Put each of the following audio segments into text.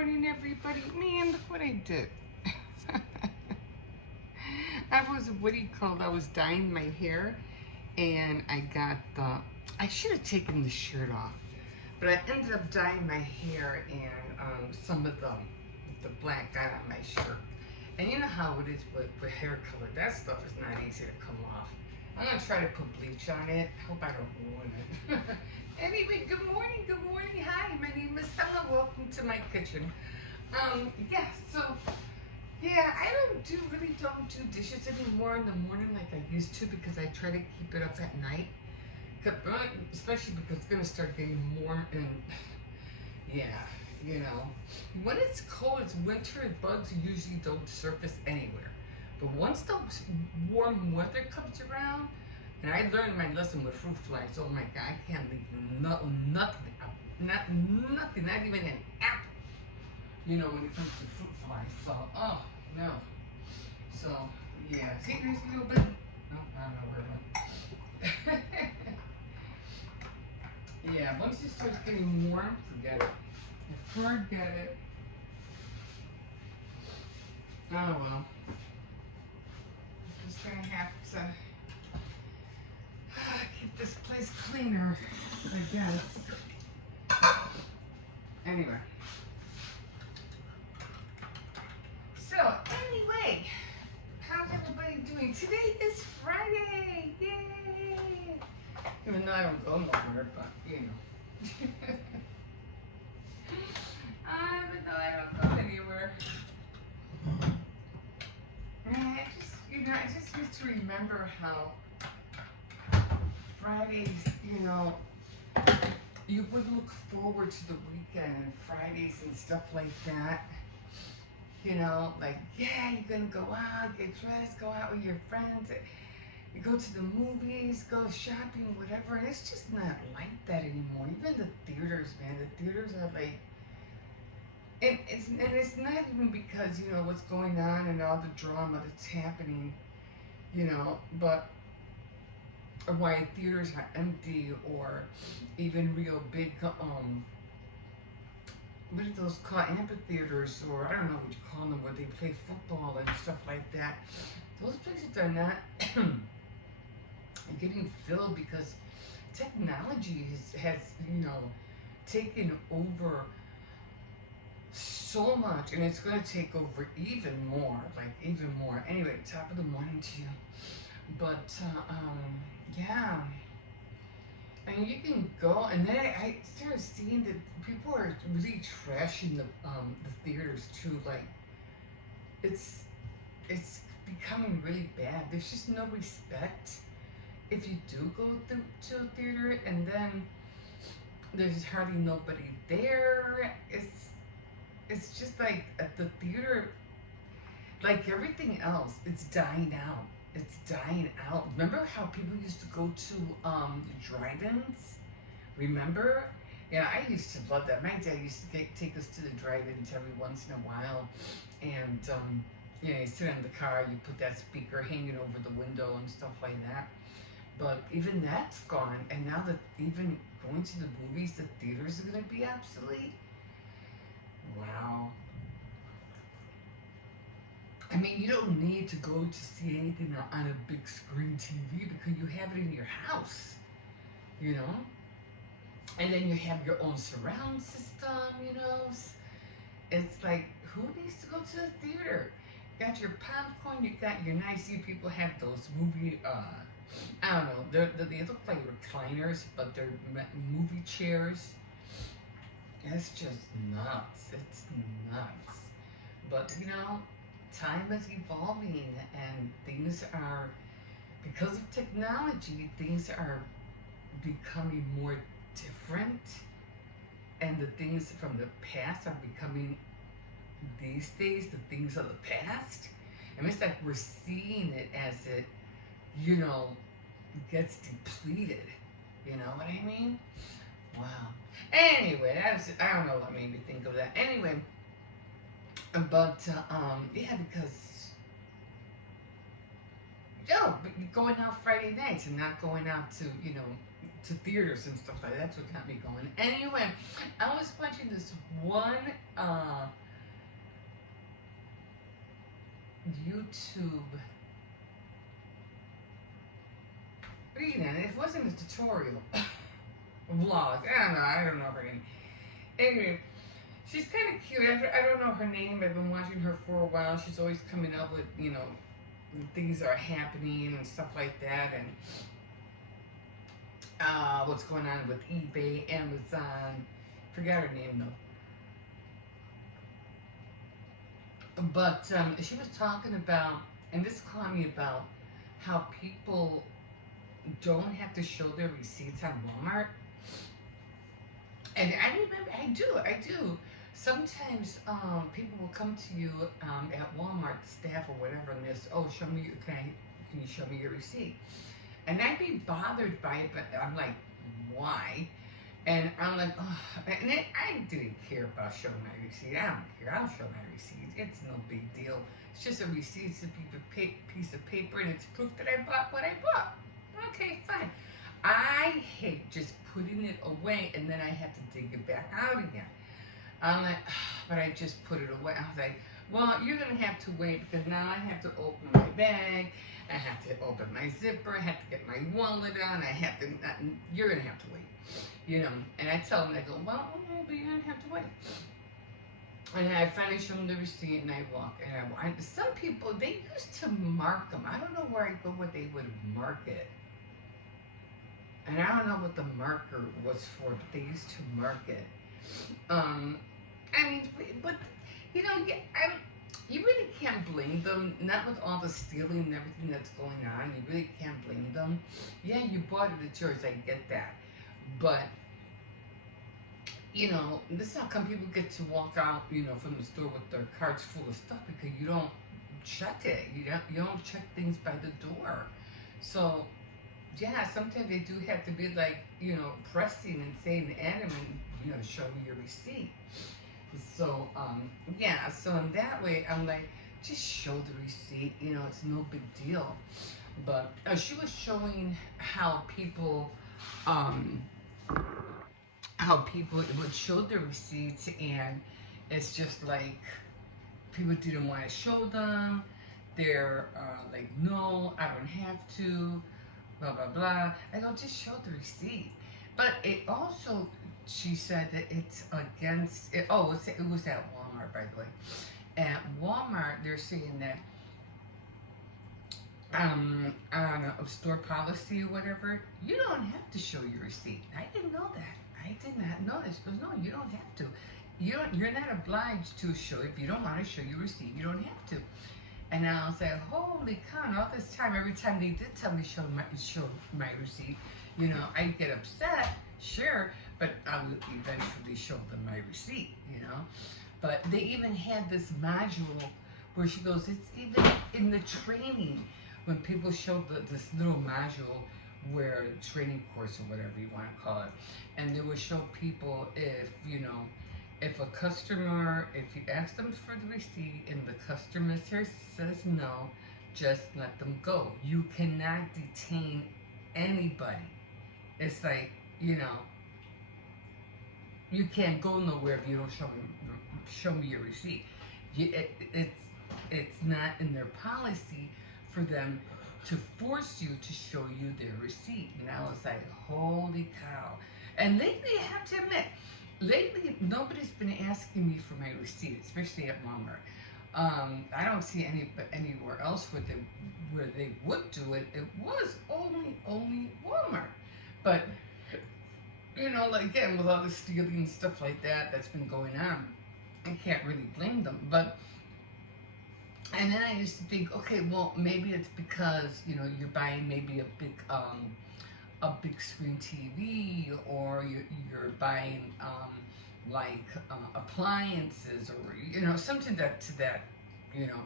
morning, everybody. Man, look what I did. I was, what do you call it? I was dyeing my hair, and I got the, I should have taken the shirt off, but I ended up dyeing my hair, and some of the black got on my shirt. And you know how it is with hair color. That stuff is not easy to come off. I'm going to try to put bleach on it. Hope I don't ruin it. Anyway, good morning, good morning. Hi, my name is Stella. Welcome to my kitchen. Yeah, so, yeah, I really don't do dishes anymore in the morning like I used to because I try to keep it up at night. Especially because it's going to start getting warm and, yeah, you know. When it's cold, it's winter, bugs usually don't surface anywhere. But once the warm weather comes around, and I learned my lesson with fruit flies. Oh my God, I can't leave nothing out. Nothing, not even an apple. You know, when it comes to fruit flies. So, oh no. So, yeah. See, there's a little bit. No, I don't know where it went. Yeah, once it starts getting warm, forget it. Forget it. Oh well. Just gonna have to keep this place cleaner, I guess. Anyway. So, anyway, how's everybody doing? Today is Friday! Yay! Even though I don't go nowhere, but you know. Even though I don't go anywhere. I just used to remember how Fridays, you know, you would look forward to the weekend and Fridays and stuff like that. You know, like, yeah, you're gonna go out, get dressed, go out with your friends. You go to the movies, go shopping, whatever. And it's just not like that anymore. Even the theaters, man, the theaters are like, and it's not even because, you know, what's going on and all the drama that's happening, you know, but why theaters are empty or even real big, what are those called, amphitheaters, or I don't know what you call them, where they play football and stuff like that. Those places are not getting filled because technology has, you know, taken over so much, and it's going to take over even more, Anyway, top of the morning to you. But, yeah. I mean, you can go, and then I started seeing that people are really trashing the theaters too. Like, it's becoming really bad. There's just no respect if you do go to a theater, and then there's hardly nobody there. It's just like at the theater, like everything else, it's dying out. It's dying out. Remember how people used to go to drive-ins? Remember? Yeah, I used to love that. My dad used to take us to the drive-ins every once in a while, and you know, you sit in the car, you put that speaker hanging over the window and stuff like that. But even that's gone, and now that even going to the movies, the theaters are going to be obsolete. Wow. I mean, you don't need to go to see anything on a big screen TV because you have it in your house, you know? And then you have your own surround system, you know? It's like, who needs to go to the theater? You got your popcorn, you got your nice, you people have those movie, I don't know, they look like recliners, but they're movie chairs. It's just nuts. It's nuts. But, you know, time is evolving and things are, because of technology, things are becoming more different. And the things from the past are becoming, these days, the things of the past. I mean, it's like we're seeing it as it, you know, gets depleted. You know what I mean? Wow. Anyway, I don't know what made me think of that. Anyway, but, yeah, because, but going out Friday nights and not going out to, you know, to theaters and stuff like that. That's what got me going. Anyway, I was watching this one YouTube reading. It wasn't a tutorial vlog. I don't know her name. Anyway, she's kind of cute. I don't know her name. I've been watching her for a while. She's always coming up with, you know, things that are happening and stuff like that, and what's going on with eBay, Amazon. Forgot her name though. But she was talking about, and this caught me about how people don't have to show their receipts on Walmart. And I remember, I do. Sometimes people will come to you at Walmart, staff or whatever, and they'll say, "Oh, show me. Can you show me your receipt?" And I'd be bothered by it, but I'm like, "Why?" And I'm like, "Oh," and I didn't care about showing my receipt. I don't care. I'll show my receipt. It's no big deal. It's just a receipt. It's a piece of paper, and it's proof that I bought what I bought. Okay, fine. I hate just putting it away and then I have to dig it back out again. I'm like, but I just put it away. I was like, well, you're going to have to wait because now I have to open my bag. I have to open my zipper. I have to get my wallet on. I have to, you're going to have to wait. You know, and I tell them, I go, well, okay, but you're going to have to wait. And I finally show them the receipt and I walk. And some people, they used to mark them. I don't know where they would mark it. And I don't know what the marker was for, but they used to mark it. I mean, but, you know, you really can't blame them. Not with all the stealing and everything that's going on. You really can't blame them. Yeah, you bought it, it's yours, I get that. But, you know, this is how come people get to walk out, you know, from the store with their carts full of stuff because you don't check it. You don't check things by the door. So, yeah, sometimes they do have to be like, you know, pressing and saying to Adam, you know, show me your receipt. So, yeah, so in that way, I'm like, just show the receipt, you know, it's no big deal. But she was showing how people would show their receipts, and it's just like, people didn't want to show them. They're like, no, I don't have to. Blah blah blah. I go, just show the receipt. But it also, she said that it's against it. Oh, it was at Walmart, by the way. At Walmart, they're saying that on a store policy or whatever, you don't have to show your receipt. I didn't know that. I did not know this. She goes, no, you don't have to. You're not obliged to show. If you don't want to show your receipt, you don't have to. And I was like, holy cow, and all this time, every time they did tell me show my receipt, you know, I'd get upset, sure, but I would eventually show them my receipt, you know. But they even had this module where she goes, it's even in the training, when people show this little module where training course or whatever you want to call it, and they would show people if, you know, if a customer, if you ask them for the receipt and the customer says no, just let them go. You cannot detain anybody. It's like, you know, you can't go nowhere if you don't show me your receipt. It's not in their policy for them to force you to show you their receipt. And I was like, holy cow. And lately, I have to admit, nobody's been asking me for my receipt, especially at Walmart. I don't see anywhere else where they would do it. It was only Walmart. But, you know, like, again, with all the stealing and stuff like that that's been going on, I can't really blame them. But, and then I used to think, okay, well, maybe it's because, you know, you're buying maybe a big screen TV, or you're buying like appliances, or, you know, something to that, you know,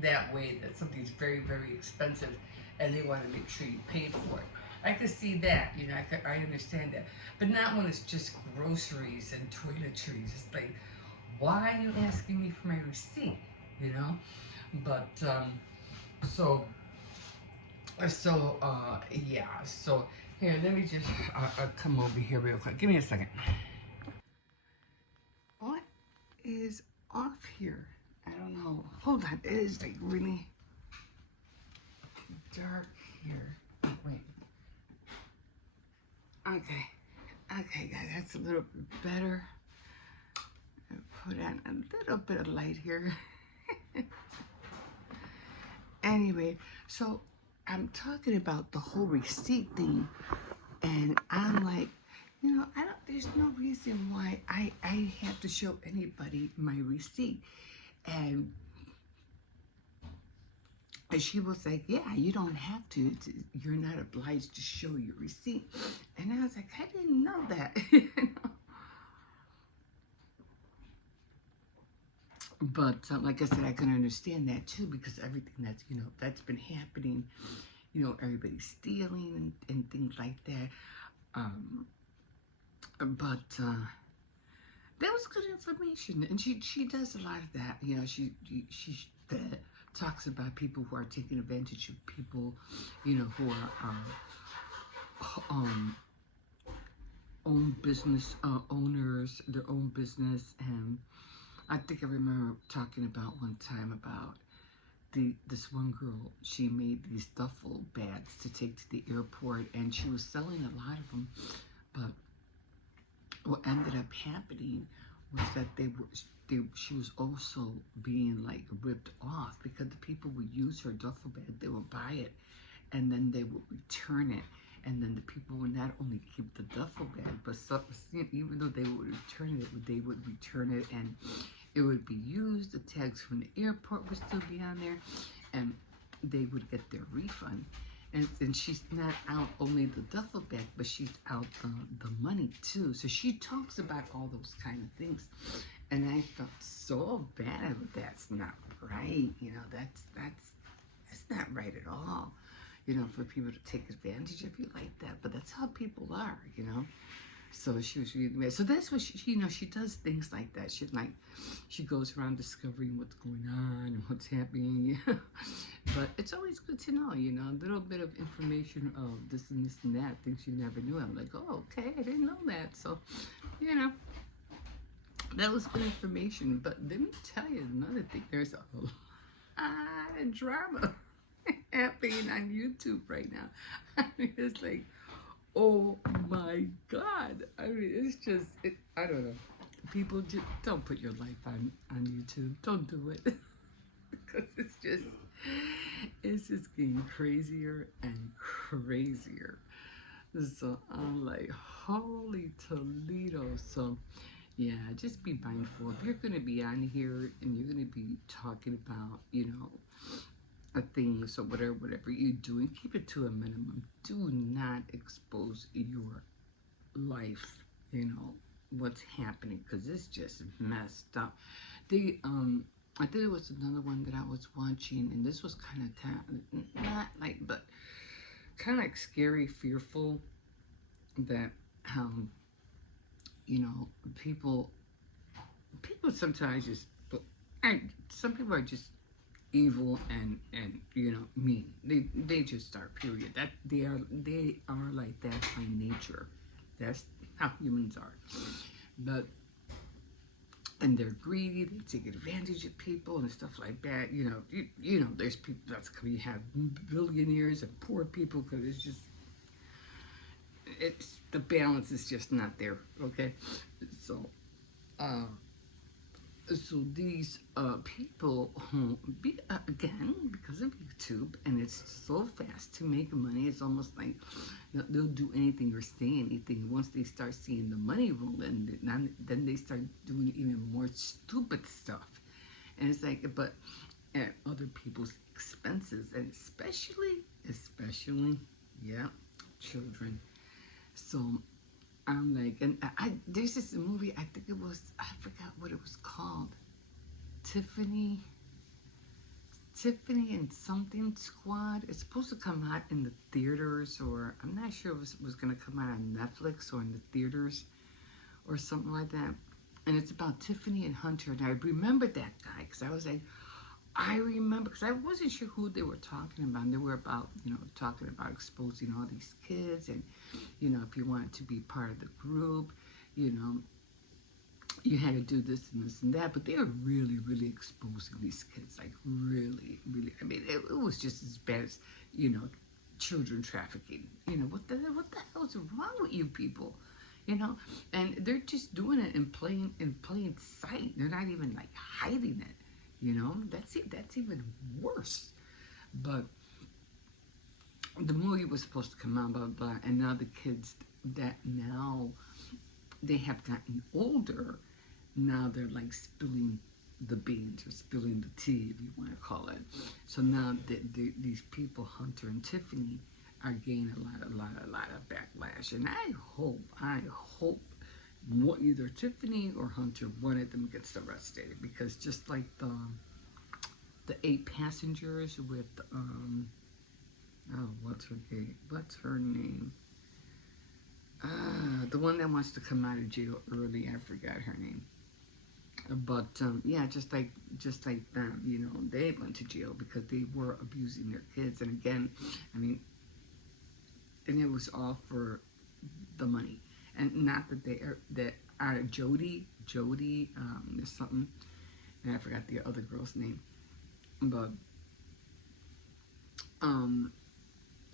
that way, that something's very, very expensive and they want to make sure you pay for it. I could see that, you know, I understand that. But not when it's just groceries and toiletries. It's like, why are you asking me for my receipt, you know? But, yeah, so here, let me just come over here real quick. Give me a second. is off here. I don't know. Hold on. It is like really dark here. Oh, wait. Okay. Okay, guys, that's a little bit better. I'll put on a little bit of light here. Anyway, so I'm talking about the whole receipt thing, and I'm like, you know, there's no reason why I have to show anybody my receipt. And she was like, yeah, you don't have to. You're not obliged to show your receipt. And I was like, I didn't know that. But like I said, I can understand that too, because everything that's, you know, that's been happening, you know, everybody's stealing and things like that. But that was good information, and she does a lot of that. You know, she talks about people who are taking advantage of people, you know, who are own business owners, their own business. And I think I remember talking about one time about this one girl. She made these duffel bags to take to the airport, and she was selling a lot of them. But what ended up happening was that she was also being like ripped off, because the people would use her duffel bag, they would buy it, and then they would return it. And then the people would not only keep the duffel bag, but even though they would return it, they would return it and it would be used. The tags from the airport would still be on there, and they would get their refund. And she's not out only the duffel bag, but she's out the money too. So she talks about all those kind of things, and I felt so bad. That's not right. You know, that's not right at all. You know, for people to take advantage of you like that. But that's how people are. You know. So she was really mad. So that's what she, you know, she does things like that. She goes around discovering what's going on and what's happening. But it's always good to know, you know, a little bit of information of this and this and that, things you never knew. I'm like, oh, okay, I didn't know that. So, you know, that was good information. But let me tell you another thing. There's a lot of drama happening on YouTube right now. I mean, it's like, oh my God. I mean, it's just, I don't know. People just don't put your life on YouTube. Don't do it. Because it's just getting crazier and crazier. So I'm like, holy Toledo. So yeah, just be mindful. If you're going to be on here and you're going to be talking about, you know, things or whatever you're doing, keep it to a minimum. Do not expose your life, you know, what's happening, because it's just messed up. I think it was another one that I was watching, and this was kind of not like, but kind of like scary, fearful, that you know, people sometimes just, some people are just evil and you know, mean. They just are, period. That they are like that by nature. That's how humans are. But and they're greedy, they take advantage of people and stuff like that. You know, you know, there's people that's coming. You have billionaires and poor people, because it's the balance is just not there. Okay, so so these people who again, because of YouTube, and it's so fast to make money, it's almost like they'll do anything or say anything once they start seeing the money roll in. Then they start doing even more stupid stuff, and it's like, but at other people's expenses, and especially yeah, children. So I'm like, and there's this movie, I think it was, I forgot what it was called, Tiffany and something squad. It's supposed to come out in the theaters, or I'm not sure if it was going to come out on Netflix or in the theaters or something like that. And it's about Tiffany and Hunter, and I remember that guy, because I was like, I remember, because I wasn't sure who they were talking about. And they were about, you know, talking about exposing all these kids, and, you know, if you wanted to be part of the group, you know, you had to do this and this and that, but they were really, really exposing these kids, like really, really. I mean, it was just as bad as, you know, children trafficking. You know, what the hell is wrong with you people? You know, and they're just doing it in plain sight. They're not even like hiding it. You know, that's even worse. But the movie was supposed to come out, blah blah, blah, and now the kids that now they have gotten older, now they're like spilling the beans or spilling the tea, if you want to call it. So now these people, Hunter and Tiffany, are getting a lot of backlash. And I hope either Tiffany or Hunter, one of them gets arrested, because just like the 8 passengers with oh, what's her name? The one that wants to come out of jail early, I forgot her name. But yeah, just like them, you know, they went to jail because they were abusing their kids. And again, I mean, and it was all for the money, and not that they are Jody, there's something, and I forgot the other girl's name, but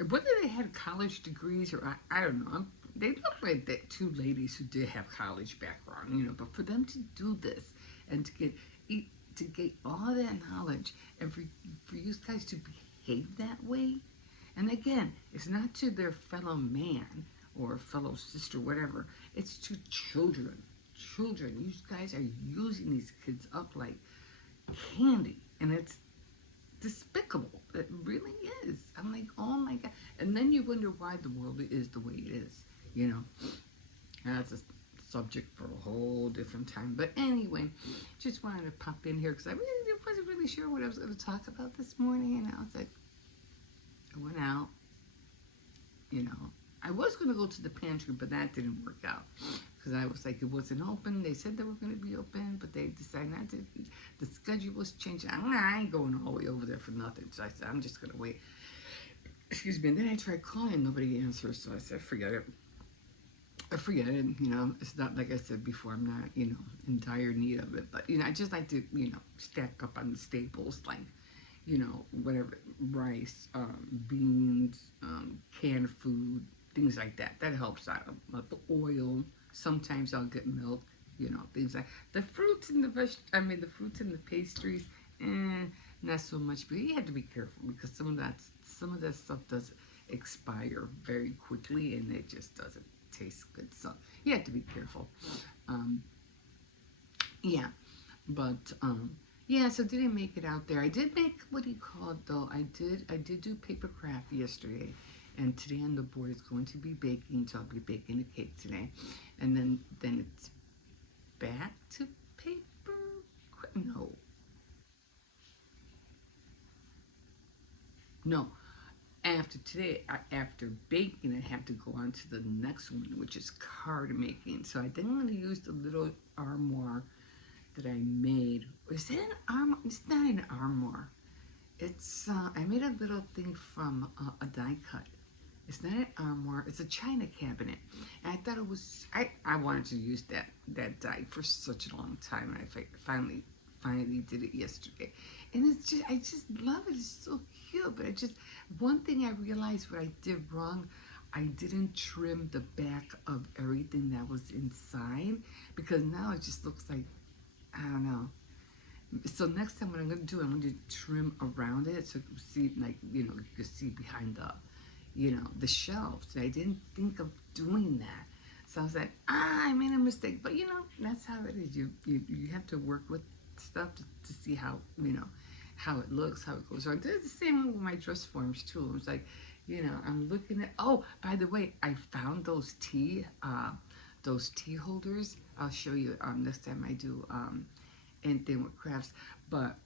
whether they had college degrees or I don't know. They look like that two ladies who did have college background, you know. But for them to do this and to get all that knowledge, and for you guys to behave that way, and again, it's not to their fellow man or fellow sister, whatever. It's to children. Children. You guys are using these kids up like candy, and it's despicable. It really is. I'm like, oh my god. And then you wonder why the world is the way it is. You know, that's a subject for a whole different time. But anyway, just wanted to pop in here because I really wasn't really sure what I was going to talk about this morning. And I was like, I went out, you know. I was going to go to the pantry, but that didn't work out because I was like, it wasn't open. They said they were going to be open, but they decided not to. The schedule was changing. I ain't going all the way over there for nothing. So I said, I'm just going to wait. Excuse me. And then I tried calling. Nobody answers. So I said, forget it. I forget it, you know. It's not like I said before, I'm not, you know, in dire need of it. But, you know, I just like to, you know, stack up on the staples, like, you know, whatever, rice, beans, canned food, things like that. That helps out. The oil, sometimes I'll get milk, you know, things like the fruits and the fruits and the pastries, not so much. But you have to be careful because some of that stuff does expire very quickly, and it just doesn't taste good. So you have to be careful. Yeah, but yeah. So didn't make it out there. I did make what do you call it though? I did do paper craft yesterday, and today on the board is going to be baking. So I'll be baking a cake today, and then it's back to paper. No, no. After today, after baking, I have to go on to the next one, which is card making. So I think I'm going to use the little armoire that I made. Is it an armoire? It's not an armoire. It's I made a little thing from a die cut. It's not an armoire. It's a china cabinet, and I thought it was. I wanted to use that die for such a long time, and I finally did it yesterday, and it's just I just love it. It's so cute. But one thing I realized what I did wrong. I didn't trim the back of everything that was inside, because now it just looks like, I don't know. So next time what I'm going to do, I'm going to trim around it so you can see, like, you know, you can see behind the shelves. I didn't think of doing that. So I was like, I made a mistake. But, you know, that's how it is. You have to work with stuff to see how, you know, how it looks, how it goes. So I did the same with my dress forms, too. I was like, you know, I'm looking at, oh, by the way, I found those tea holders. I'll show you next time I do anything with crafts. But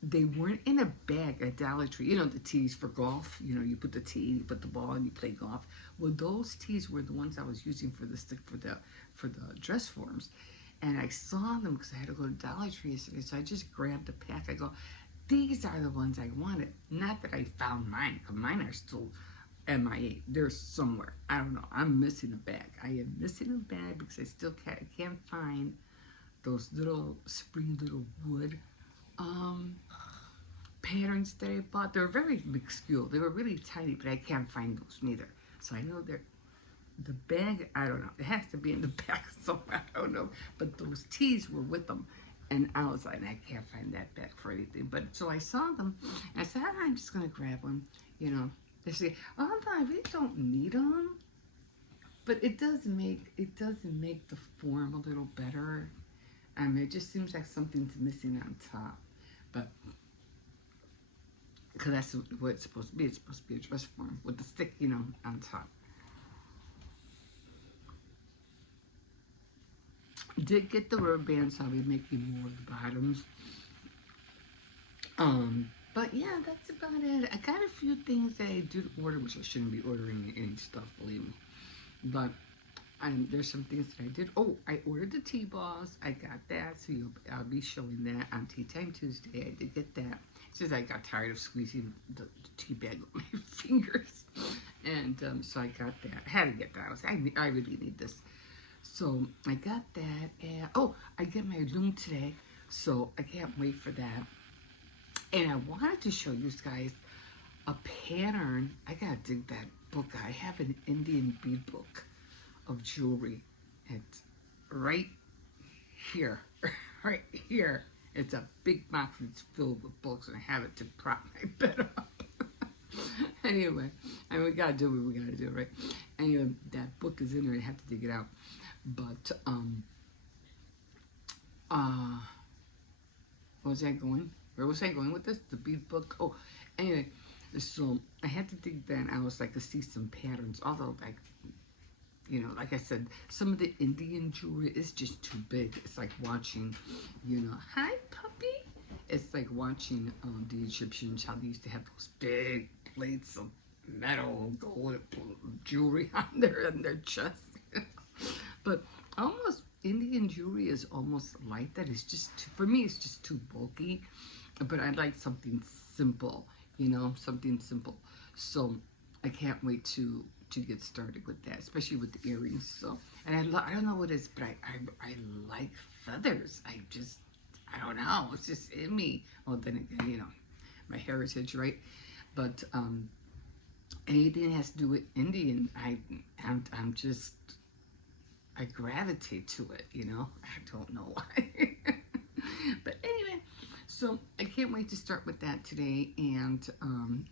they weren't in a bag at Dollar Tree. You know, the tees for golf. You know, you put the tee, you put the ball, and you play golf. Well, those tees were the ones I was using for the dress forms. And I saw them because I had to go to Dollar Tree yesterday. So I just grabbed a pack. I go, these are the ones I wanted. Not that I found mine, because mine are still MIA. They're somewhere. I don't know. I'm missing a bag. I am missing a bag because I still can't find those little spring little wood um, patterns that I bought. They were very minuscule. They were really tiny, but I can't find those neither. So I know they're the bag. I don't know. It has to be in the bag somewhere. I don't know. But those teas were with them. And I was like, I can't find that bag for anything. But so I saw them, and I said, I'm just gonna grab one. You know, they say, oh, no, I really don't need them. But it does make the form a little better. I mean, it just seems like something's missing on top. But because that's what it's supposed to be. It's supposed to be a dress form with the stick, you know, on top. Did get the rubber band, so I'll be making more of the bottoms. But yeah, that's about it. I got a few things that I did order, which I shouldn't be ordering any stuff, believe me. But there's some things that I did. Oh, I ordered the tea balls. I got that, so I'll be showing that on Tea Time Tuesday. I did get that. It's just I got tired of squeezing the tea bag with my fingers, and so I got that. I had to get that. I really need this. So I got that, and oh, I get my loom today, so I can't wait for that. And I wanted to show you guys a pattern. I gotta dig that book. I have an Indian bead book of jewelry. It's right here, right here. It's a big box that's filled with books, and I have it to prop my bed up. Anyway, and we gotta do what we gotta do, right? Anyway, that book is in there. I have to dig it out. But where was I going? Where was I going with this? The bead book. Oh, anyway, so I had to dig that out so I could see some patterns. Although, like, you know, like I said, some of the Indian jewelry is just too big. It's like watching, you know, hi puppy. It's like watching the Egyptians, how they used to have those big plates of metal, gold jewelry on their chest. But almost Indian jewelry is almost like that. It's just for me, it's just too bulky. But I like something simple, you know, something simple. So I can't wait to get started with that, especially with the earrings. So, and I don't know what it is, but I like feathers. I don't know. It's just in me. Well, then again, you know, my heritage, right? But anything that has to do with Indian, I'm just. I gravitate to it, you know. I don't know why. But anyway, so I can't wait to start with that today. And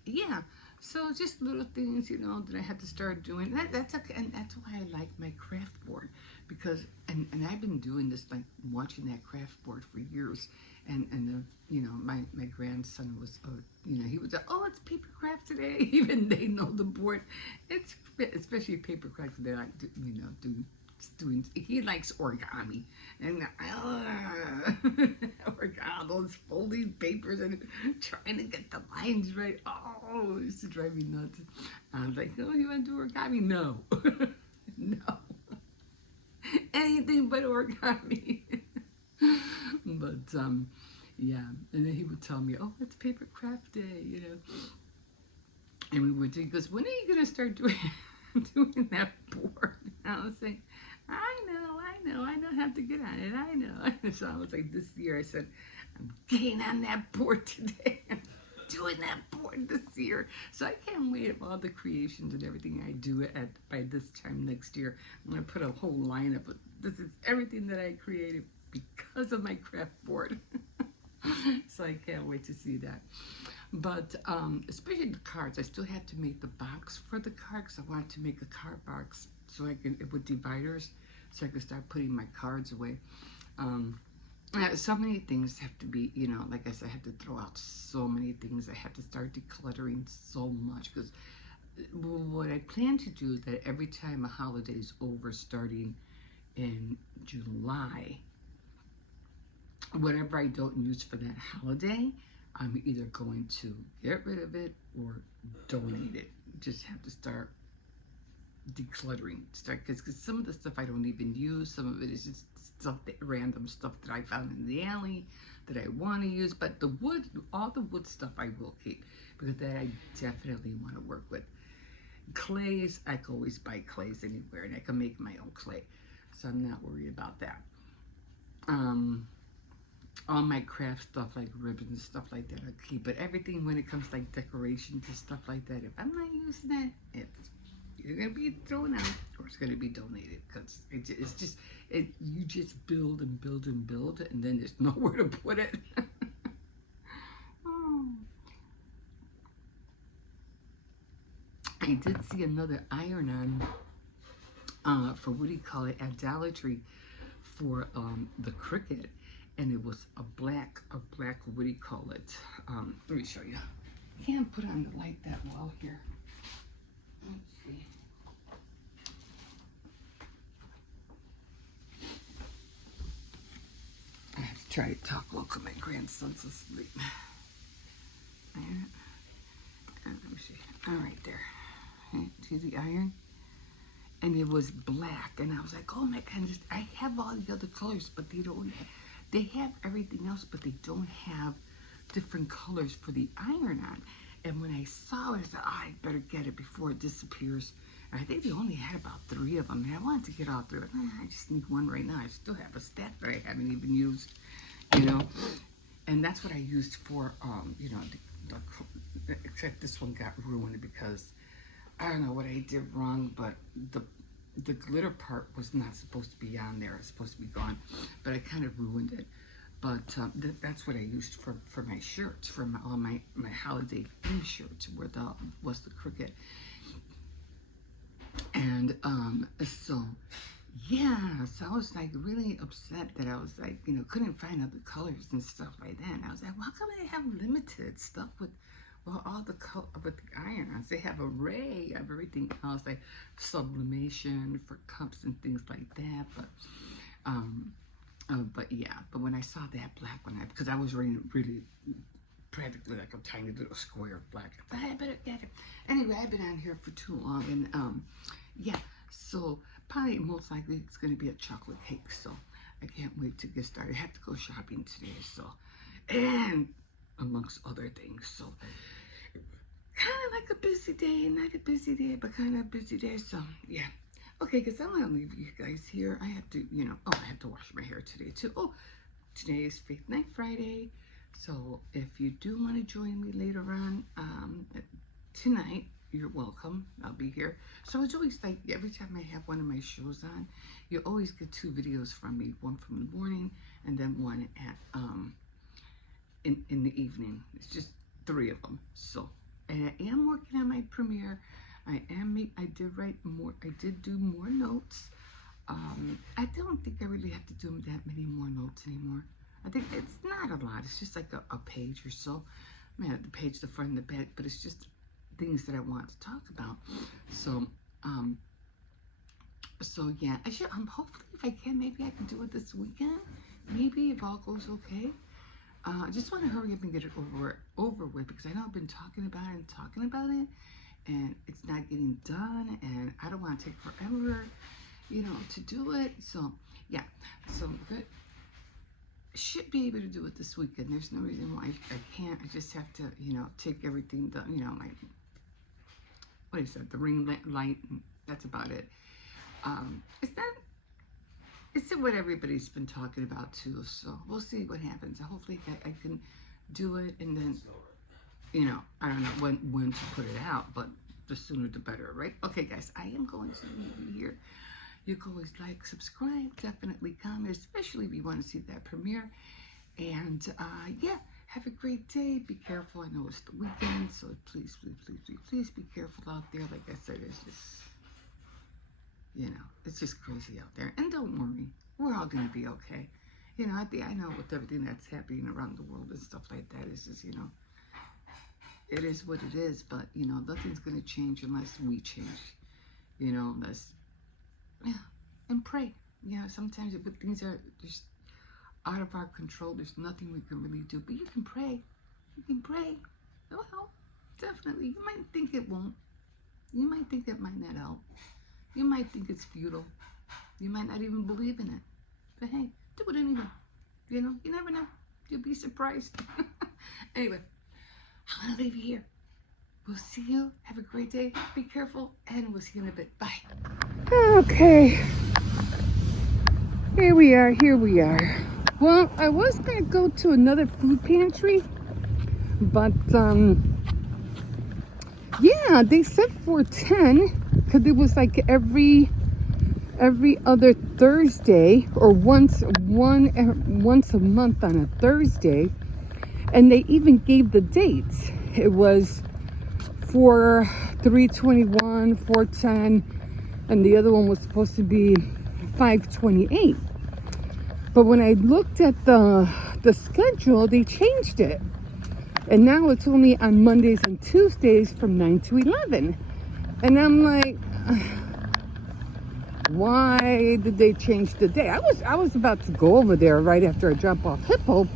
yeah, so just little things, you know, that I had to start doing. That's okay, and that's why I like my craft board, because and I've been doing this, like watching that craft board for years. And you know, my grandson was, you know, he was like, oh, it's paper craft today. Even they know the board. It's especially paper craft that I, you know, doing. He likes origami, and origami, those folding papers and trying to get the lines right. Oh, it used to drive me nuts. I was like, oh, you want to do origami? No, no, anything but origami. But yeah, and then he would tell me, oh, it's paper craft day, you know. And we would do. He goes, when are you gonna start doing that board? And I was saying, I know, I don't have to get on it, I know. So I was like, this year, I said, I'm getting on that board today. I'm doing that board this year. So I can't wait of all the creations and everything I do by this time next year. I'm gonna put a whole lineup of, this is everything that I created because of my craft board. So I can't wait to see that. But especially the cards, I still have to make the box for the cards. I want to make a card box so I can, with dividers, so I can start putting my cards away. So many things have to be, you know, like I said, I have to throw out so many things. I have to start decluttering so much, because what I plan to do, that every time a holiday is over, starting in July, whatever I don't use for that holiday, I'm either going to get rid of it or donate it. Just have to start decluttering. Because some of the stuff I don't even use. Some of it is just stuff, random stuff that I found in the alley that I want to use. But the wood, all the wood stuff I will keep, because that I definitely want to work with. Clays, I can always buy clays anywhere, and I can make my own clay, so I'm not worried about that. All my craft stuff like ribbons and stuff like that I keep, but everything when it comes like decorations and stuff like that, if I'm not using it, it's either gonna be thrown out or it's gonna be donated, because it's just you just build and build and build, and then there's nowhere to put it. Oh. I did see another iron-on for, what do you call it, at Dollar Tree for the Cricut, and it was a black, what do you call it? Let me show you. Can't put on the light that well here. Let's see. I have to try to talk low because my grandson's asleep. Let me see. All right, there. See the iron? And it was black, and I was like, oh my goodness, I have all the other colors, but they don't have, they have everything else, but they don't have different colors for the iron-on. And when I saw it, I said, oh, I better get it before it disappears. And I think they only had about 3 of them, and I wanted to get all 3, but I just need one right now. I still have a stack that I haven't even used, you know. And that's what I used for, you know, except this one got ruined because I don't know what I did wrong, but the glitter part was not supposed to be on there. It's supposed to be gone, but I kind of ruined it. But that's what I used for my shirts, for all my holiday theme shirts, where was the Cricut. And so yeah, so I was like really upset that I was like, you know, couldn't find other colors and stuff like that. And I was like, why come they have limited stuff with, well, all the color with the irons? They have an array of everything else, like sublimation for cups and things like that. But yeah, but when I saw that black one, because I was really practically like a tiny little square of black, I thought I better get it. Anyway, I've been on here for too long, and yeah, so probably most likely it's going to be a chocolate cake, so I can't wait to get started. I have to go shopping today, so, and amongst other things, so kind of like a busy day, not a busy day, but kind of a busy day, so yeah. Okay, because I'm going to leave you guys here. I have to, you know, oh, I have to wash my hair today too. Oh, today is Faith Night Friday, so if you do want to join me later on tonight, you're welcome. I'll be here. So it's always like every time I have one of my shows on, you always get 2 videos from me, one from the morning and then one at in the evening. It's just 3 of them. So, and I am working on my premiere. I did do more notes. I don't think I really have to do that many more notes anymore. I think it's not a lot. It's just like a page or so. I mean, the page, the front and the back, but it's just things that I want to talk about. So, so yeah, I should, hopefully if I can, maybe I can do it this weekend. Maybe if all goes okay. I just want to hurry up and get it over with, because I know I've been talking about it, and it's not getting done, and I don't want to take forever, you know, to do it. So yeah, so good. Should be able to do it this weekend. There's no reason why I can't. I just have to, you know, take everything done, you know, like, what is that, the ring light, and that's about it. It's what everybody's been talking about too, so we'll see what happens. Hopefully I can do it, and then, you know, I don't know when to put it out, but the sooner the better, right? Okay guys, I am going to leave you here. You can always like, subscribe, definitely comment, especially if you want to see that premiere. And yeah, have a great day. Be careful. I know it's the weekend, so please be careful out there. Like I said, it's just, you know, it's just crazy out there. And don't worry, we're all gonna be okay. You know, I know with everything that's happening around the world and stuff like that, it's just, you know, it is what it is. But you know, nothing's gonna change unless we change. You know, unless, yeah, and pray. You know, sometimes if things are just out of our control, there's nothing we can really do. But you can pray. You can pray. It'll help. Definitely. You might think it won't. You might think it might not help. You might think it's futile. You might not even believe in it. But hey, do it anyway. You know, you never know. You'll be surprised. Anyway, I'm gonna leave you here. we'll see you. Have a great day. Be careful, and we'll see you in a bit. Bye. Okay. Here we are. Here we are. Well, I was going to go to another food pantry, but, yeah, they said 4:10 because it was like every other Thursday or once a month on a Thursday, and they even gave the dates. It was for 3:21, 4:10, and the other one was supposed to be 5:28. But when I looked at the schedule, they changed it. And now it's only on Mondays and Tuesdays from 9 to 11. And I'm like, why did they change the day? I was about to go over there right after I drop off Hippo,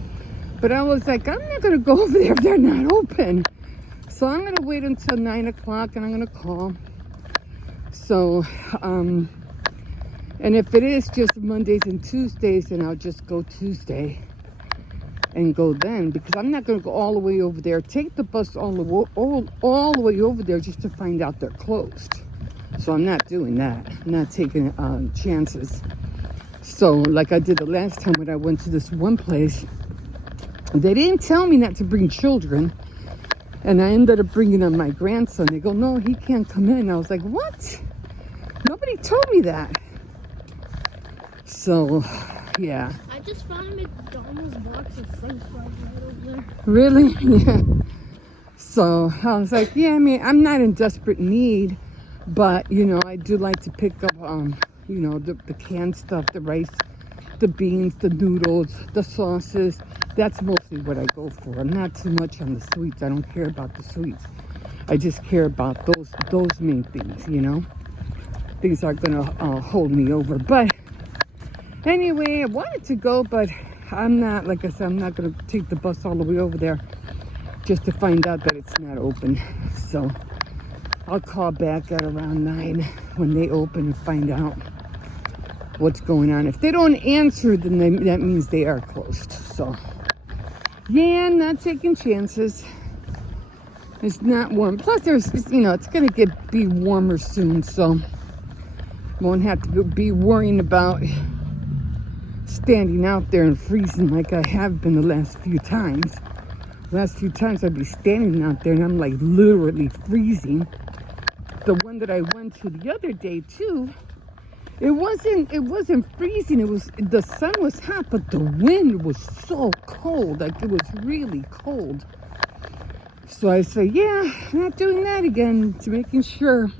but I was like, I'm not going to go over there if they're not open. So I'm going to wait until 9 o'clock and I'm going to call. So, and if it is just Mondays and Tuesdays, then I'll just go Tuesday and go then, because I'm not going to go all the way over there, take the bus all the way over there just to find out they're closed. So I'm not doing that. I'm not taking chances. So like I did the last time when I went to this one place, they didn't tell me not to bring children, and I ended up bringing on my grandson. They go, no, he can't come in. I was like, what? Nobody told me that. So, yeah. I just found a McDonald's box of French fries right over there. Really? Yeah. So I was like, yeah, I mean, I'm not in desperate need, but, you know, I do like to pick up, you know, the canned stuff, the rice, the beans, the noodles, the sauces. That's mostly what I go for. I'm not too much on the sweets. I don't care about the sweets. I just care about those main things, you know. Things are going to hold me over. But anyway, I wanted to go, but I'm not, like I said, I'm not going to take the bus all the way over there just to find out that it's not open. So I'll call back at around 9 when they open and find out what's going on. If they don't answer, then that means they are closed. So yeah, I'm not taking chances. It's not warm. Plus, there's, you know, it's going to be warmer soon, so won't have to be worrying about standing out there and freezing like I have been the last few times. Last few times I'd be standing out there and I'm like literally freezing. The one that I went to the other day too, it wasn't freezing. It was, the sun was hot, but the wind was so cold. Like it was really cold. So I say, yeah, I'm not doing that again. To making sure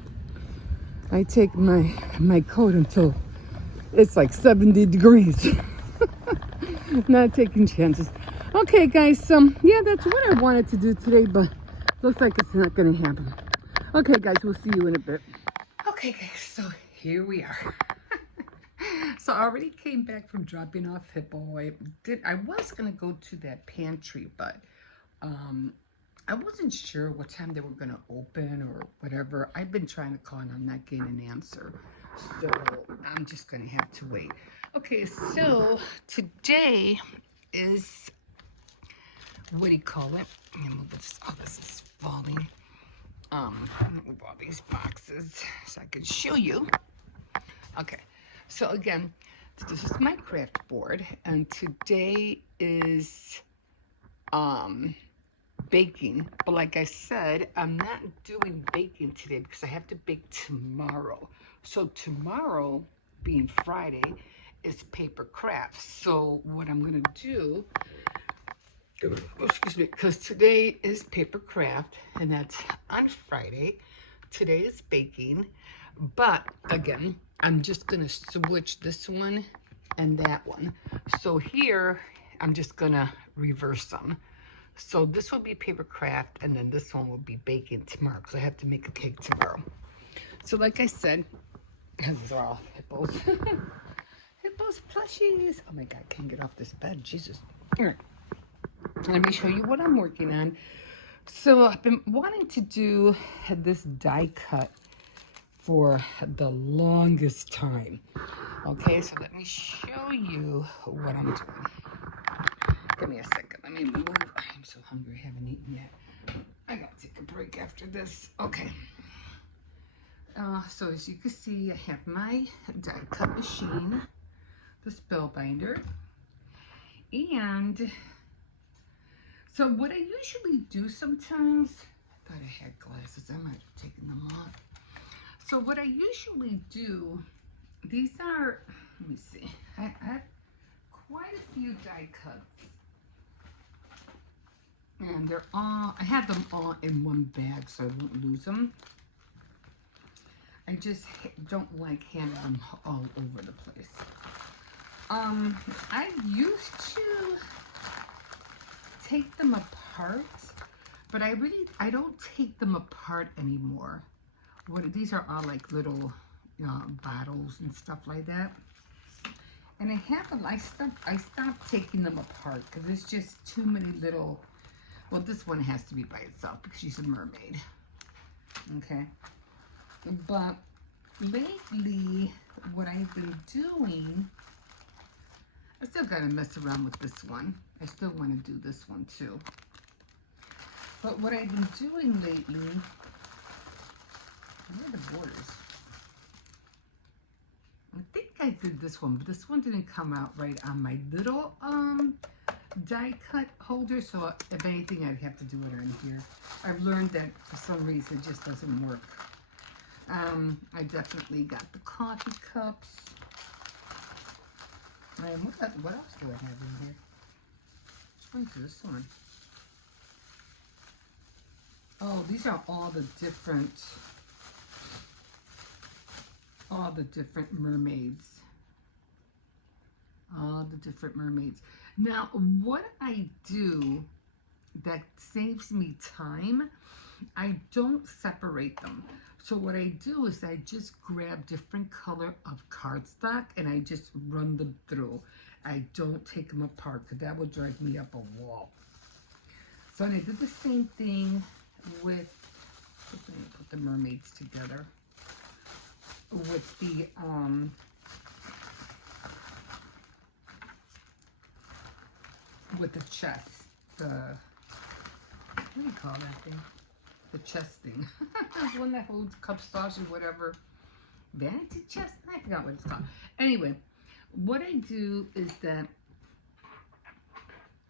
I take my coat until it's like 70 degrees. Not taking chances. Okay, guys, yeah, that's what I wanted to do today, but looks like it's not going to happen. Okay, guys, we'll see you in a bit. Okay, guys, so here we are. So I already came back from dropping off Hippo. I was going to go to that pantry, but I wasn't sure what time they were going to open or whatever. I've been trying to call and I'm not getting an answer. So I'm just going to have to wait. Okay, so today is, what do you call it? Let me move this. Oh, this is falling. Move all these boxes so I can show you. Okay, so again, this is my craft board, and today is baking. But like I said, I'm not doing baking today because I have to bake tomorrow. So tomorrow, being Friday, is paper crafts. So what I'm gonna do, excuse me, because today is paper craft and that's on Friday. Today is baking, but again, I'm just gonna switch this one and that one. So here, I'm just gonna reverse them. So this will be paper craft, and then this one will be baking tomorrow because I have to make a cake tomorrow. So like I said, these are all Hippos. Hippos plushies. Oh my God, I can't get off this bed. Jesus. All right. Let me show you what I'm working on. So I've been wanting to do this die cut for the longest time. Okay, so let me show you what I'm doing. Give me a second. Let me move. I'm so hungry. I haven't eaten yet. I gotta take a break after this. Okay. So as you can see, I have my die cut machine, the spellbinder, and so what I usually do sometimes, I thought I had glasses, I might have taken them off. So what I usually do, these are, let me see, I have quite a few die cuts. And they're all, I had them all in one bag so I won't lose them. I just don't like handing them all over the place. I used to take them apart, but I don't take them apart anymore. These are all like little bottles and stuff like that. And I have them, I stopped taking them apart because there's just too many little, well, this one has to be by itself because she's a mermaid. Okay. But lately, what I've been doing, I still gotta mess around with this one. I still want to do this one too. But what I've been doing lately, where are the borders? I think I did this one, but this one didn't come out right on my little die cut holder, so if anything I'd have to do it on here. I've learned that for some reason it just doesn't work. I definitely got the coffee cups. And what else do I have in here? Which one's this one? Oh, these are all the different mermaids. All the different mermaids. Now, what I do that saves me time, I don't separate them. So what I do is I just grab different color of cardstock and I just run them through. I don't take them apart because that would drive me up a wall. So I did the same thing with, put the mermaids together, with the, with the chest, what do you call that thing? The chest thing. The one that holds cup sauce or whatever. Vanity chest? I forgot what it's called. Anyway, what I do is that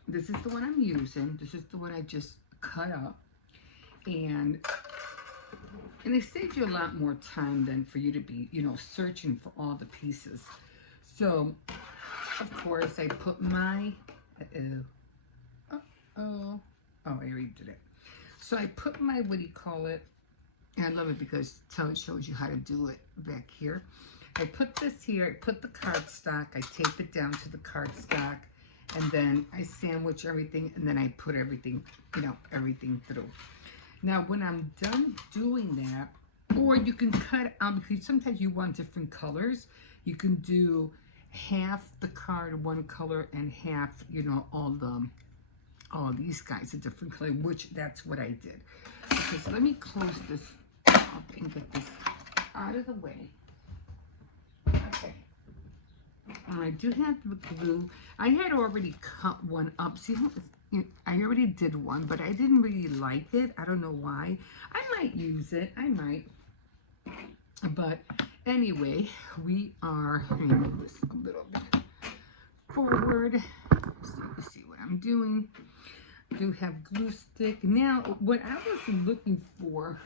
this is the one I'm using. This is the one I just cut up. And it saves you a lot more time than for you to be, you know, searching for all the pieces. So, of course, I put my, oh, I already did it. So I put my, what do you call it? And I love it because it shows you how to do it back here. I put this here, I put the cardstock, I tape it down to the cardstock, and then I sandwich everything, and then I put everything, you know, everything through. Now, when I'm done doing that, or you can cut out, because sometimes you want different colors, you can do half the card one color and half, you know, all these guys a different color, which that's what I did. Okay, so let me close this up and get this out of the way. Okay. I do have the glue. I had already cut one up. See how I already did one, but I didn't really like it. I don't know why. I might use it. I might. But anyway, we are, let me move this a little bit forward so you can see what I'm doing. I do have glue stick. Now, what I was looking for,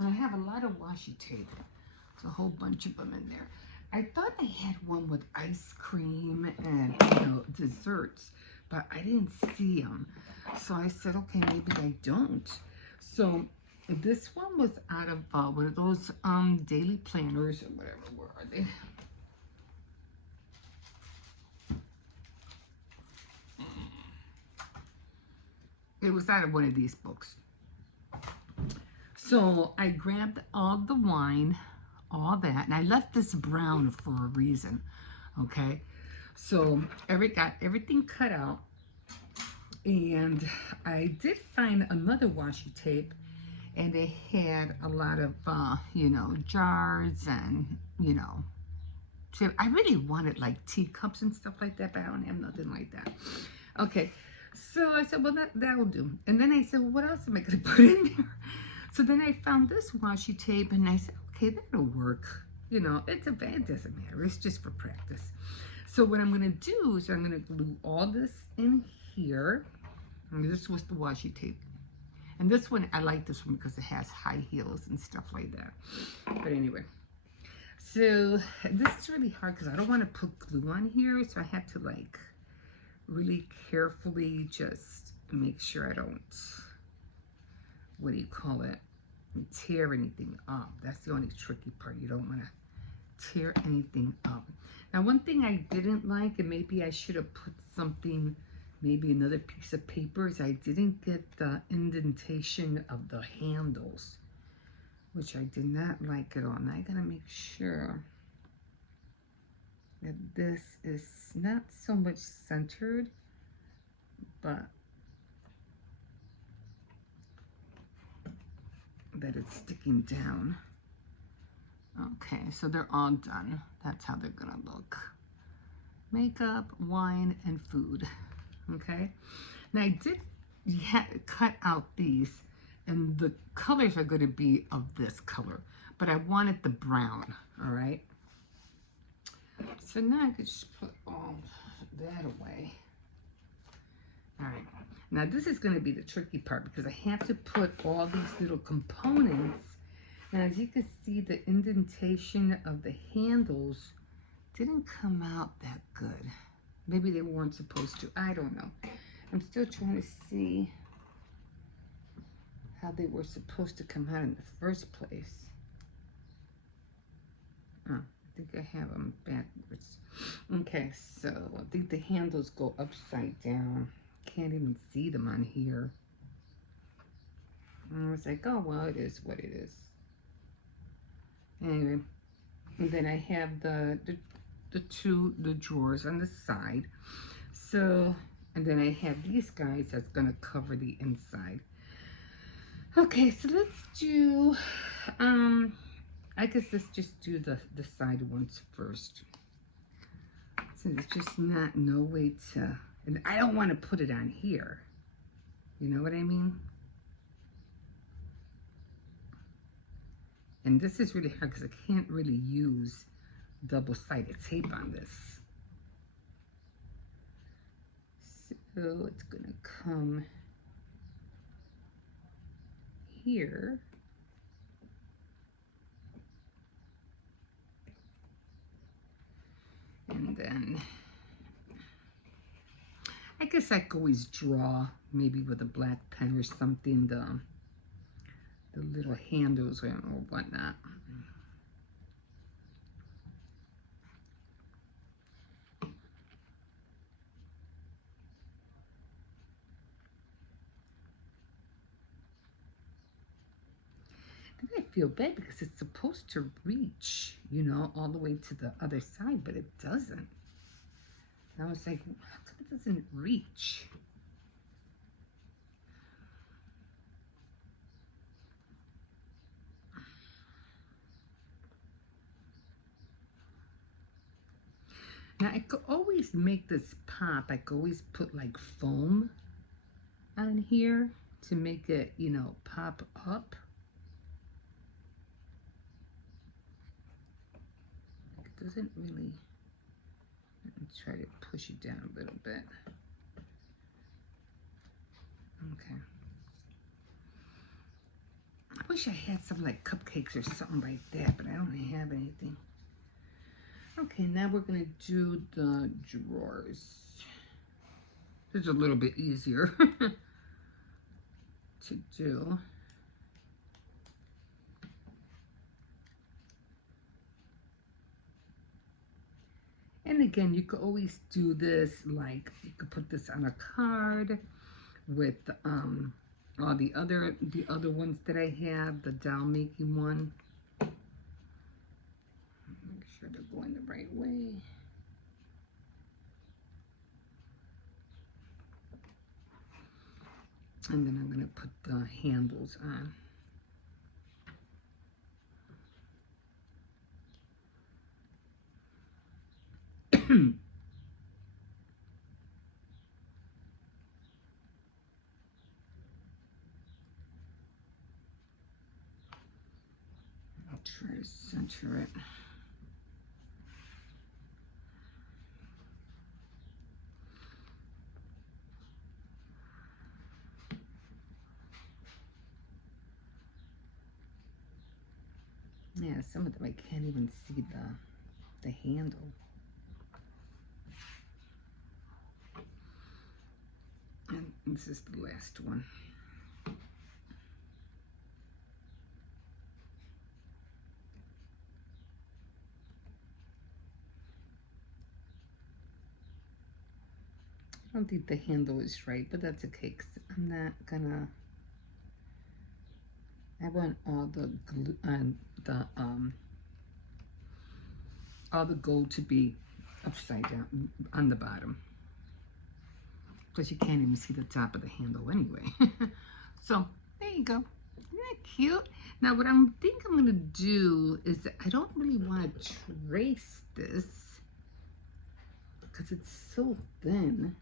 I have a lot of washi tape. There's a whole bunch of them in there. I thought I had one with ice cream and, you know, desserts, but I didn't see them. So I said, okay, maybe I don't. So this one was out of one of those daily planners or whatever. Where are they? It was out of one of these books. So I grabbed all the wine, all that, and I left this brown for a reason, okay? So got everything cut out, and I did find another washi tape, and it had a lot of, you know, jars and, you know, I really wanted like teacups and stuff like that, but I don't have nothing like that. Okay, So I said, well, that'll do. And then I said, well, what else am I going to put in there? So then I found this washi tape, and I said, okay, that'll work. You know, it doesn't matter. It's just for practice. So what I'm going to do is I'm going to glue all this in here. And this was the washi tape. And this one, I like this one because it has high heels and stuff like that. But anyway. So this is really hard because I don't want to put glue on here. So I have to like really carefully just make sure I don't, what do you call it, tear anything up. That's the only tricky part. You don't want to tear anything up. Now, one thing I didn't like, and maybe I should have put something, maybe another piece of paper, is I didn't get the indentation of the handles, which I did not like at all. Now I gotta make sure that this is not so much centered, but that it's sticking down. Okay, so they're all done. That's how they're gonna look. Makeup, wine, and food. Okay, now I did cut out these, and the colors are gonna be of this color, but I wanted the brown, all right? So now I could just put all that away. All right, now this is gonna be the tricky part because I have to put all these little components. Now, as you can see, the indentation of the handles didn't come out that good. Maybe they weren't supposed to. I don't know. I'm still trying to see how they were supposed to come out in the first place. Oh, I think I have them backwards. Okay, so I think the handles go upside down. Can't even see them on here. And I was like, oh, well, it is what it is. Anyway, and then I have the drawers on the side. So, and then I have these guys that's gonna cover the inside. Okay, so let's do, I guess let's just do the side ones first. So there's just no way to, and I don't want to put it on here. You know what I mean? And this is really hard because I can't really use double-sided tape on this. So it's gonna come here. And then I guess I could always draw maybe with a black pen or something the little handles or whatnot. And I feel bad because it's supposed to reach, you know, all the way to the other side, but it doesn't. And I was like, how come it doesn't reach? Now, I could always make this pop. I could always put like foam on here to make it, you know, pop up. It doesn't really, let me try to push it down a little bit. Okay. I wish I had some like cupcakes or something like that, but I don't have anything. Okay, now we're gonna do the drawers. This is a little bit easier to do. And again, you could always do this, like you could put this on a card with all the other ones that I have, the doll making one. Make sure they're going the right way. And then I'm gonna put the handles on. Try to center it. Yeah, some of them I can't even see the handle. And this is the last one. I don't think the handle is right, but that's okay, 'cause I'm not gonna. I want all the glue and all the gold to be upside down on the bottom. Plus, you can't even see the top of the handle anyway. So there you go. Isn't that cute? Now, what I think I'm gonna do is that I don't really want to trace this because it's so thin.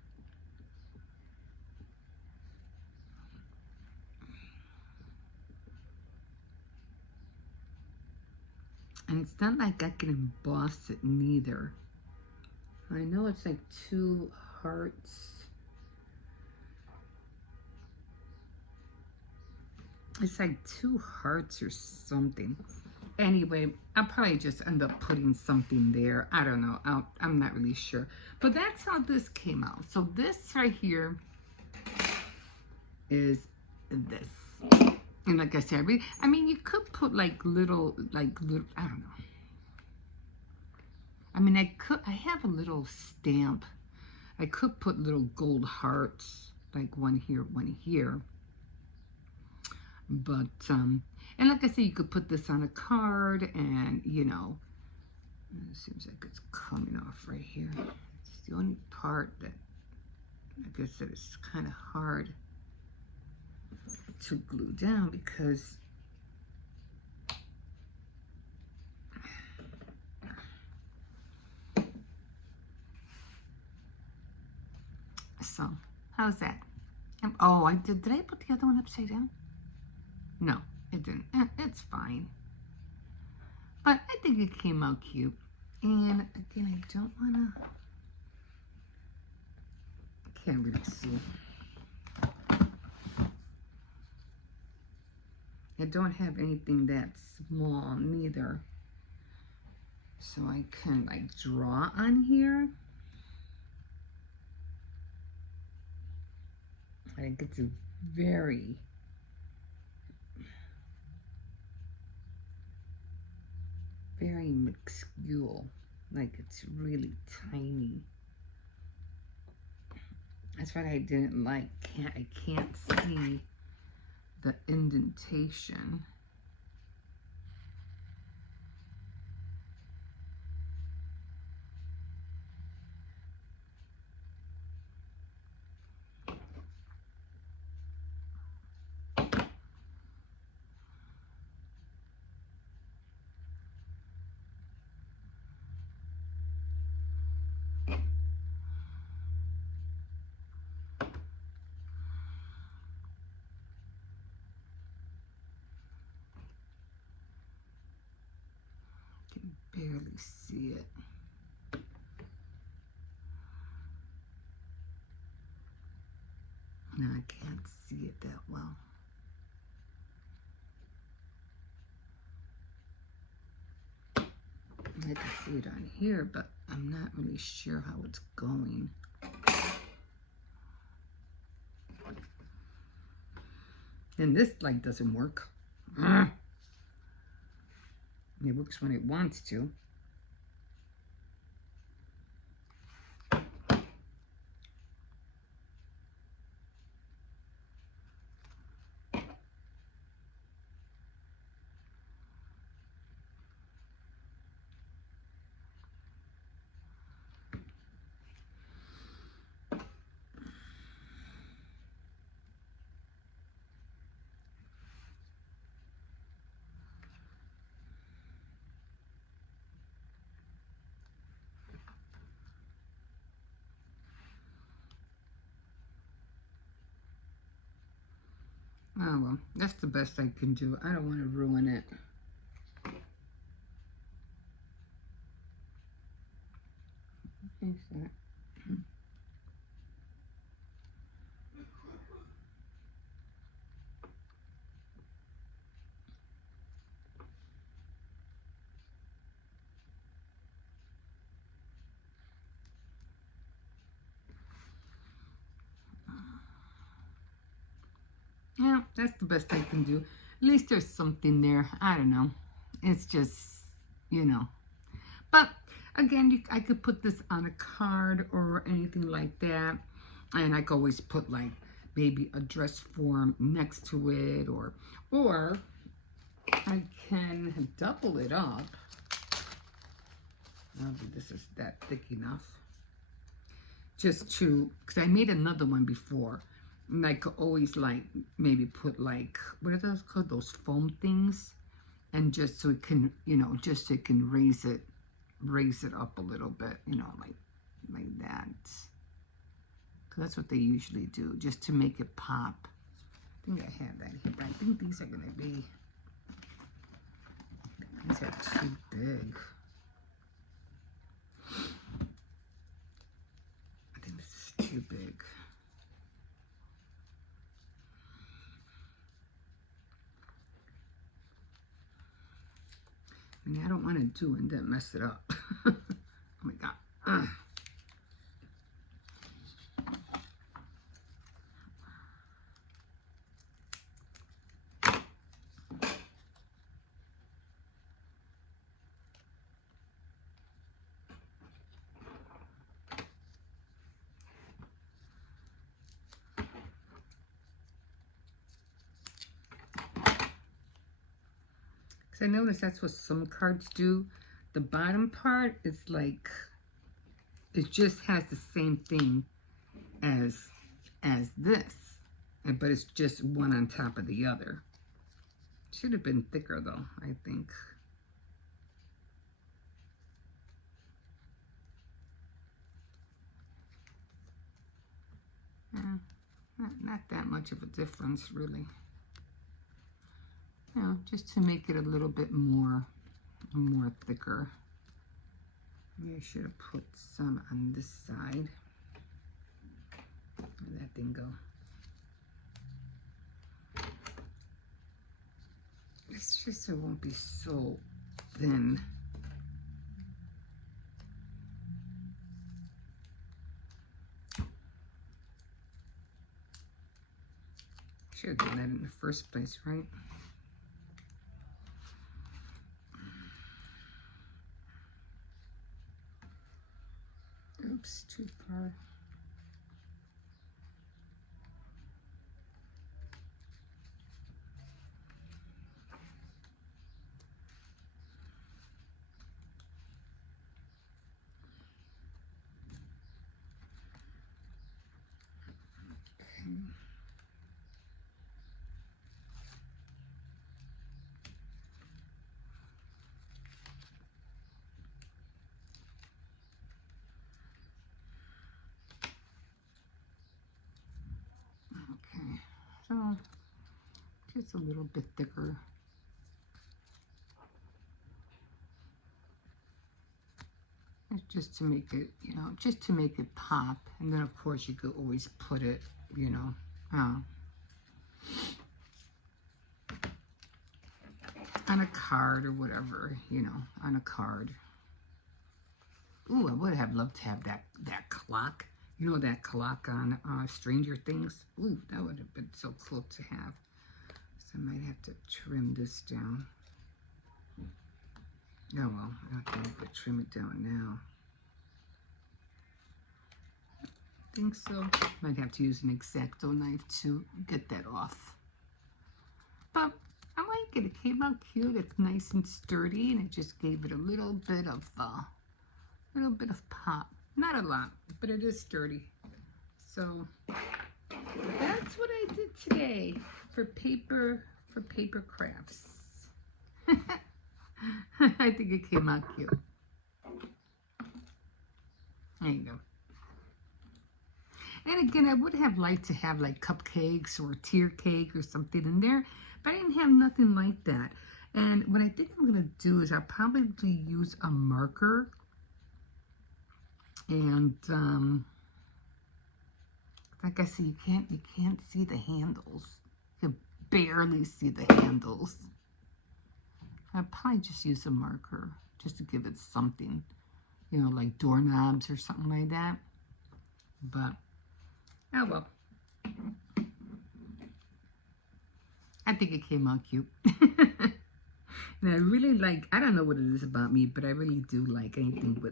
And it's not like I can emboss it neither. I know it's like 2 hearts. It's like 2 hearts or something. Anyway, I'll probably just end up putting something there. I don't know. I'm not really sure. But that's how this came out. So this right here is this. And like I said, I mean, you could put like little, I don't know. I mean, I have a little stamp. I could put little gold hearts, like one here, one here. But, and like I said, you could put this on a card and, you know, it seems like it's coming off right here. It's the only part that, like I said, it's kind of hard to glue down because so how's that? Oh, did I put the other one upside down? No, it didn't. It's fine, but I think it came out cute. And again, I don't want to, I can't really see. I don't have anything that small neither. So I can like draw on here. I think it's a very minuscule. Like it's really tiny. That's what I didn't like. I can't see the indentation. Barely see it. No, I can't see it that well. I can see it on here, but I'm not really sure how it's going. And this light doesn't work. It works when it wants to. Oh well, that's the best I can do. I don't want to ruin it. Who's that? Yeah, that's the best I can do. At least there's something there. I don't know. It's just, you know. But again, I could put this on a card or anything like that. And I could always put like maybe a dress form next to it, or I can double it up. Maybe this is that thick enough. Just to, because I made another one before. And I could always like maybe put like, what are those called? Those foam things. And just so it can, you know, just so it can raise it up a little bit, you know, like that. Because that's what they usually do, just to make it pop. I think I have that here, but I think these are going to be, these are too big. I think this is too big. And I don't want to do and then mess it up. Oh my God. Ugh. I noticed that's what some cards do. The bottom part is like, it just has the same thing as this, but it's just one on top of the other. Should have been thicker though, I think. Yeah, not that much of a difference really. You know, just to make it a little bit more thicker. Maybe I should have put some on this side. Where'd that thing go? It's just so it won't be so thin. Should have done that in the first place, right? Oops, too far. Okay, so just a little bit thicker. It's just to make it, you know, just to make it pop. And then of course you could always put it, you know, on a card or whatever, you know, on a card. Ooh, I would have loved to have that clock. You know, that clock on Stranger Things. Ooh, that would have been so cool to have. So I might have to trim this down. Oh well, I don't think I could trim it down now. I think so. Might have to use an X-Acto knife to get that off. But I like it. It came out cute. It's nice and sturdy, and it just gave it a little bit of pop. Not a lot, but it is sturdy. So that's what I did today for paper crafts. I think it came out cute. There you go. And again, I would have liked to have like cupcakes or tier cake or something in there, but I didn't have nothing like that. And what I think I'm going to do is I'll probably use a marker And like I said, you can't see the handles. You barely see the handles. I'd probably just use a marker just to give it something, you know, like doorknobs or something like that. But oh well. I think it came out cute. And I really like, I don't know what it is about me, but I really do like anything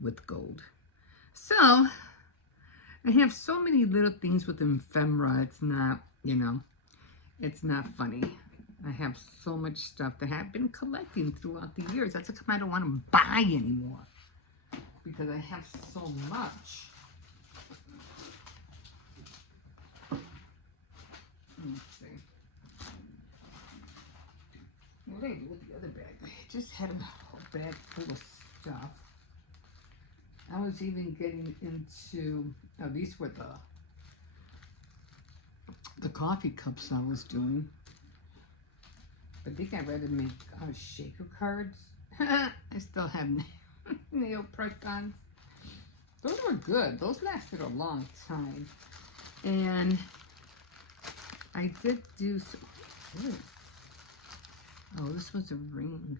with gold. So, I have so many little things with ephemera. It's not, you know, it's not funny. I have so much stuff that I've been collecting throughout the years. That's how come I don't want to buy anymore. Because I have so much. Let's see. What did I do with the other bag? I just had a whole bag full of stuff. I was even getting into, oh, these were the coffee cups I was doing. I think I'd rather make shaker cards. I still have nail press-ons. Those were good. Those lasted a long time. And I did do some, oh, this was a ring.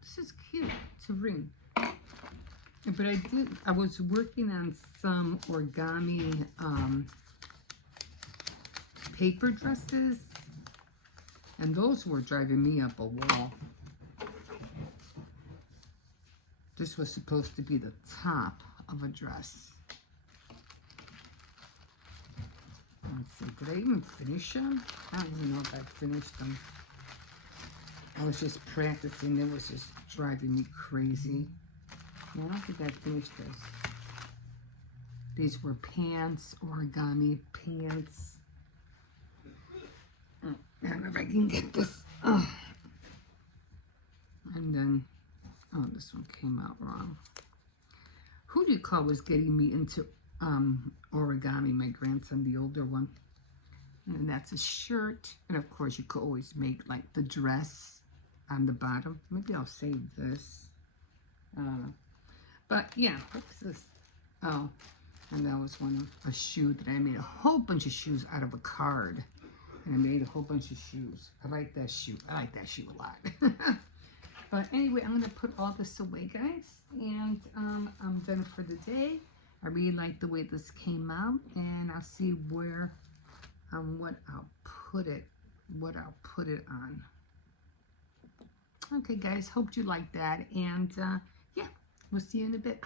This is cute. It's a ring. But I was working on some origami paper dresses, and those were driving me up a wall. This was supposed to be the top of a dress. Let's see, did I even finish them? I don't even know if I finished them. I was just practicing. It was just driving me crazy. No, I don't think I finished this. These were pants, origami pants. I don't know if I can get this. Oh. And then, oh, this one came out wrong. Who do you call was getting me into origami? My grandson, the older one. And that's a shirt. And of course, you could always make like the dress on the bottom. Maybe I'll save this. But yeah, what's this? Oh, and that was a shoe that I made a whole bunch of shoes out of a card. And I made a whole bunch of shoes. I like that shoe. I like that shoe a lot. But anyway, I'm going to put all this away, guys. And I'm done for the day. I really like the way this came out. And I'll see where, what I'll put it on. Okay, guys. Hope you like that. And yeah, we'll see you in a bit.